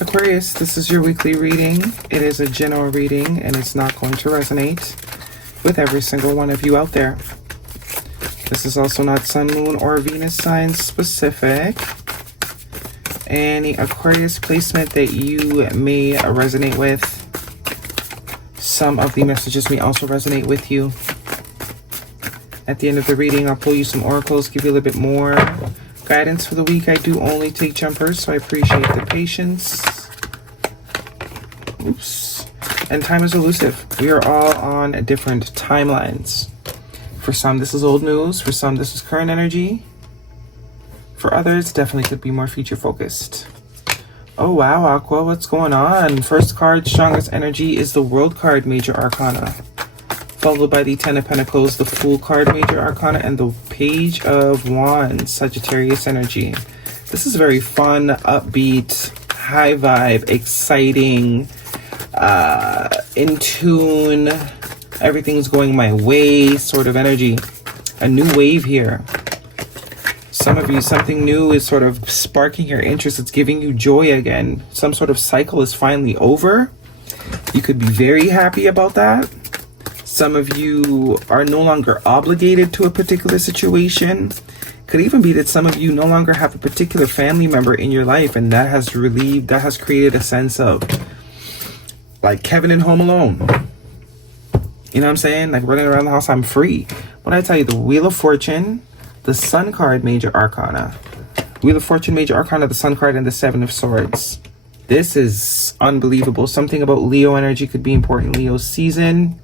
Aquarius, this is your weekly reading. It is a general reading and it's not going to resonate with every single one of you out there. This is also not Sun, Moon, or Venus sign specific. Any Aquarius placement that you may resonate with, some of the messages may also resonate with you. At the end of the reading, I'll pull you some oracles, give you a little bit more guidance for the week. I do only take jumpers, so I appreciate the patience. Oops. And time is elusive. We are all on different timelines. For some, this is old news. For some, this is current energy. For others, definitely could be more future focused. Oh, wow, Aqua, what's going on? First card, strongest energy, is the World card, Major Arcana. Followed by the Ten of Pentacles, the Fool card, Major Arcana, and the Page of Wands, Sagittarius energy. This is very fun, upbeat, high vibe, exciting, in tune, everything's going my way sort of energy. A new wave here. Some of you, something new is sort of sparking your interest. It's giving you joy again. Some sort of cycle is finally over. You could be very happy about that. Some of you are no longer obligated to a particular situation. Could even be that some of you no longer have a particular family member in your life, and that has relieved, that has created a sense of like Kevin in Home Alone. You know what I'm saying? Like running around the house, I'm free. When I tell you the Wheel of Fortune, the Sun card, Major Arcana. Wheel of Fortune, Major Arcana, the Sun card, and the Seven of Swords. This is unbelievable. Something about Leo energy could be important. Leo season.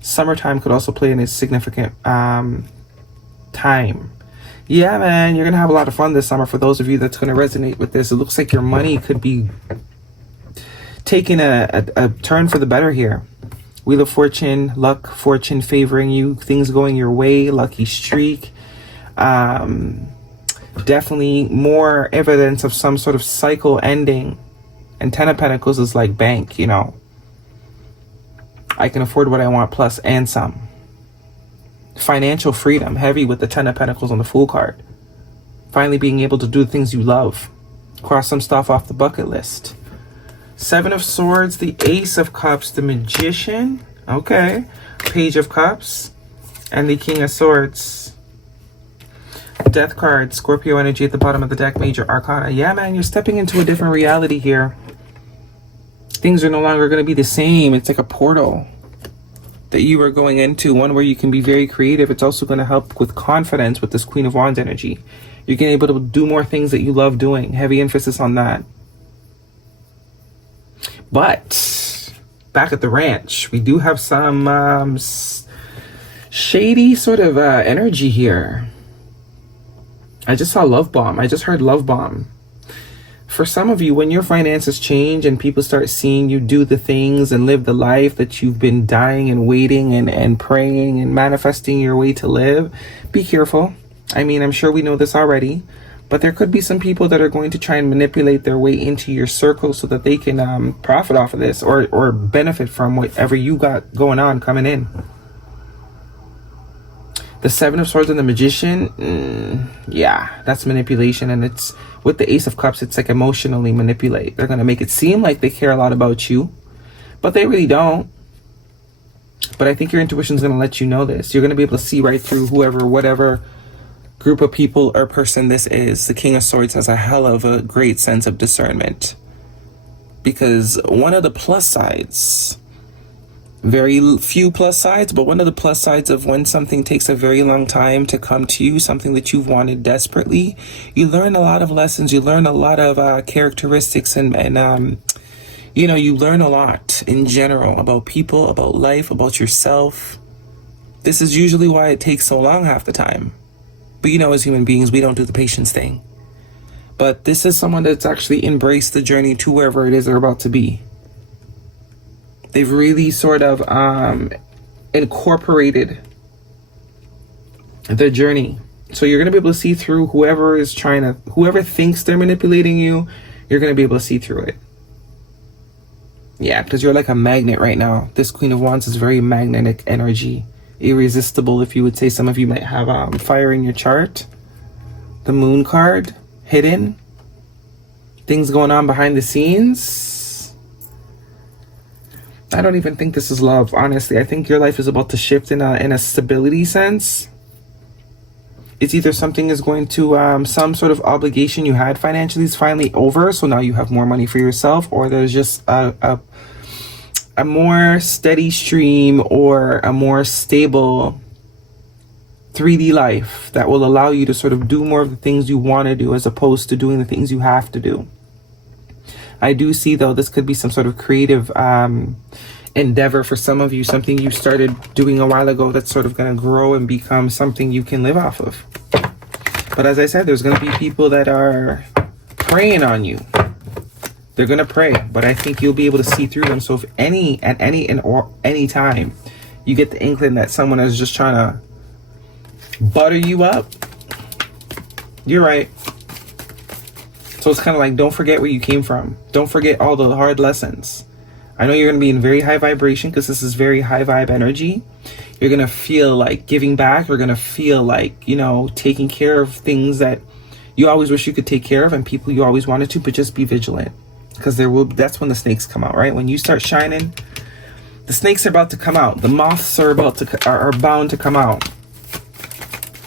Summertime could also play in a significant time. Yeah, man, you're going to have a lot of fun this summer. For those of you that's going to resonate with this, it looks like your money could be taking a turn for the better here. Wheel of Fortune, luck, fortune favoring you, things going your way, lucky streak. Definitely more evidence of some sort of cycle ending. And Ten of Pentacles is like bank, you know. I can afford what I want plus and some. Financial freedom, heavy with the Ten of Pentacles on the Fool card. Finally being able to do things you love. Cross some stuff off the bucket list. Seven of Swords, the Ace of Cups, the Magician. Okay. Page of Cups. And the King of Swords. Death card, Scorpio energy at the bottom of the deck, Major Arcana. Yeah, man, you're stepping into a different reality here. Things are no longer going to be the same. It's like a portal that you are going into, one where you can be very creative. It's also going to help with confidence with this Queen of Wands energy. You're going to be able to do more things that you love doing. Heavy emphasis on that. But back at the ranch, we do have some shady sort of energy here. I just saw love bomb. I just heard love bomb. For some of you, when your finances change and people start seeing you do the things and live the life that you've been dying and waiting and praying and manifesting your way to live, be careful. I mean, I'm sure we know this already, but there could be some people that are going to try and manipulate their way into your circle so that they can profit off of this or benefit from whatever you got going on coming in. The Seven of Swords and the Magician, yeah, that's manipulation. And it's with the Ace of Cups, it's like emotionally manipulate. They're going to make it seem like they care a lot about you, but they really don't. But I think your intuition is going to let you know this. You're going to be able to see right through whoever, whatever group of people or person this is. The King of Swords has a hell of a great sense of discernment. Because one of the plus sides, very few plus sides, but one of the plus sides of when something takes a very long time to come to you, something that you've wanted desperately, you learn a lot of lessons, you learn a lot of characteristics, and you know, you learn a lot in general about people, about life, about yourself. This is usually why it takes so long half the time. But you know, as human beings, we don't do the patience thing. But this is someone that's actually embraced the journey to wherever it is they're about to be. They've really sort of incorporated the journey. So you're going to be able to see through whoever is whoever thinks they're manipulating you, you're going to be able to see through it. Yeah, because you're like a magnet right now. This Queen of Wands is very magnetic energy. Irresistible, if you would say. Some of you might have fire in your chart. The Moon card, hidden. things going on behind the scenes. I don't even think this is love, honestly. I think your life is about to shift in a stability sense. It's either something is going to, some sort of obligation you had financially is finally over, so now you have more money for yourself, or there's just a more steady stream or a more stable 3D life that will allow you to sort of do more of the things you want to do as opposed to doing the things you have to do. I do see, though, this could be some sort of creative endeavor for some of you, something you started doing a while ago that's sort of going to grow and become something you can live off of. But as I said, there's going to be people that are preying on you. They're going to pray, but I think you'll be able to see through them. So if any time you get the inkling that someone is just trying to butter you up, you're right. So it's kind of like, don't forget where you came from. Don't forget all the hard lessons. I know you're going to be in very high vibration because this is very high vibe energy. You're going to feel like giving back. You're going to feel like, you know, taking care of things that you always wish you could take care of and people you always wanted to, but just be vigilant. Because that's when the snakes come out, right? When you start shining, the snakes are about to come out. The moths are bound to come out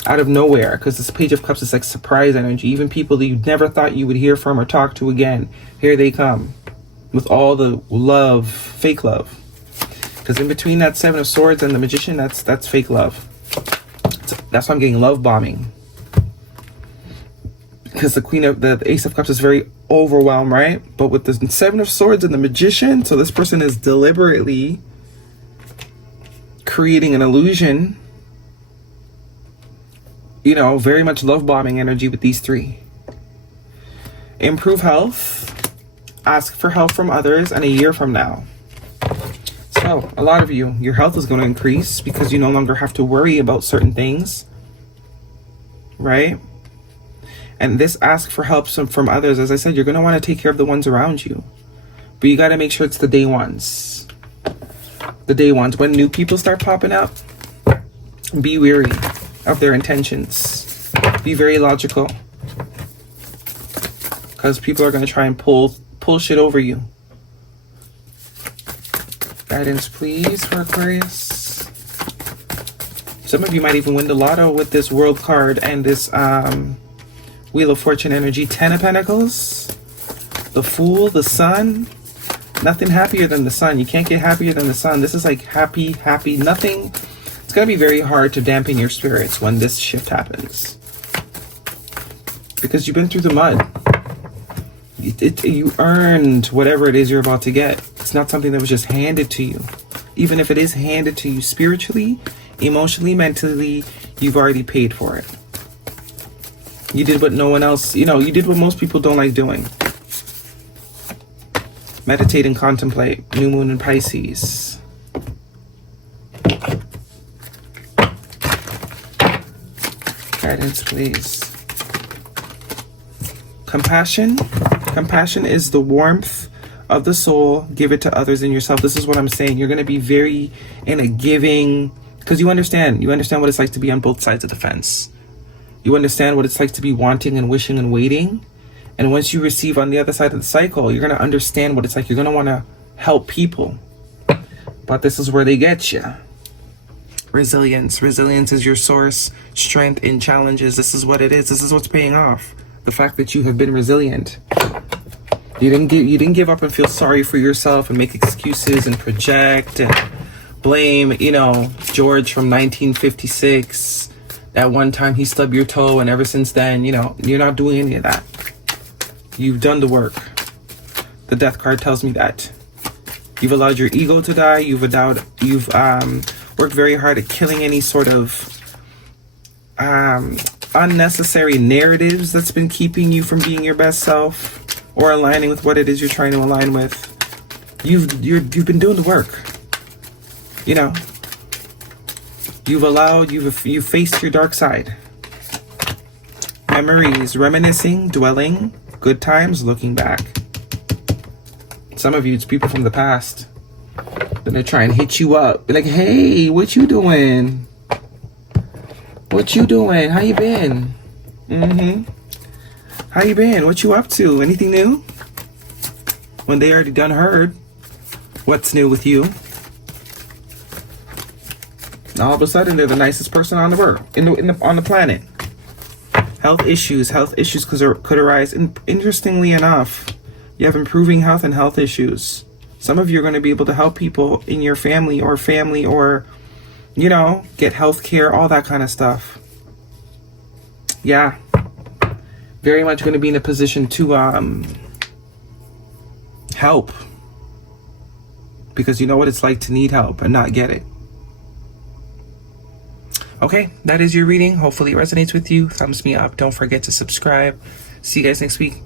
of nowhere, because this Page of Cups is like surprise energy. Even people that you never thought you would hear from or talk to again, here they come with all the love, fake love. Because in between that Seven of Swords and the Magician, that's fake love. That's why I'm getting love bombing. Because the Ace of Cups is very overwhelmed, right? But with the Seven of Swords and the Magician, so this person is deliberately creating an illusion. You know, very much love bombing energy with these three. Improve health. Ask for help from others, and a year from now. So, a lot of you, your health is going to increase because you no longer have to worry about certain things. Right? And this ask for help from others, as I said, you're going to want to take care of the ones around you. But you got to make sure it's the day ones. The day ones. When new people start popping up, be wary of their intentions. Be very logical. Because people are going to try and pull shit over you. Guidance, please, for Aquarius. Some of you might even win the lotto with this World card and this Wheel of Fortune energy. 10 of Pentacles, the Fool, the Sun. Nothing happier than the Sun. You can't get happier than the Sun. This is like happy, nothing. It's going to be very hard to dampen your spirits when this shift happens. Because you've been through the mud. You earned whatever it is you're about to get. It's not something that was just handed to you. Even if it is handed to you spiritually, emotionally, mentally, you've already paid for it. You did what no one else, you did what most people don't like doing. Meditate and contemplate. New moon in Pisces. Guidance, please. Compassion. Compassion is the warmth of the soul. Give it to others and yourself. This is what I'm saying. You're going to be very in a giving, because you understand what it's like to be on both sides of the fence. You understand what it's like to be wanting and wishing and waiting. And once you receive on the other side of the cycle, you're going to understand what it's like. You're going to want to help people. But this is where they get you. Resilience. Resilience is your source. Strength in challenges. This is what it is. This is what's paying off. The fact that you have been resilient. You didn't give up and feel sorry for yourself and make excuses and project and blame, George from 1956. At one time he stubbed your toe, and ever since then, you're not doing any of that. You've done the work. The Death card tells me that. You've allowed your ego to die. You've worked very hard at killing any sort of unnecessary narratives that's been keeping you from being your best self or aligning with what it is you're trying to align with. You've been doing the work. You've faced your dark side. Memories, reminiscing, dwelling, good times, looking back. Some of you, it's people from the past. Then they try and hit you up. Be like, hey, what you doing? What you doing? How you been? How you been? What you up to? Anything new? when they already done heard what's new with you. All of a sudden, they're the nicest person on the world, on the planet. Health issues could arise. And interestingly enough, you have improving health and health issues. Some of you are going to be able to help people in your family, or you know, get health care, all that kind of stuff. Yeah, very much going to be in a position to help, because you know what it's like to need help and not get it. Okay, that is your reading. Hopefully it resonates with you. Thumbs me up. Don't forget to subscribe. See you guys next week.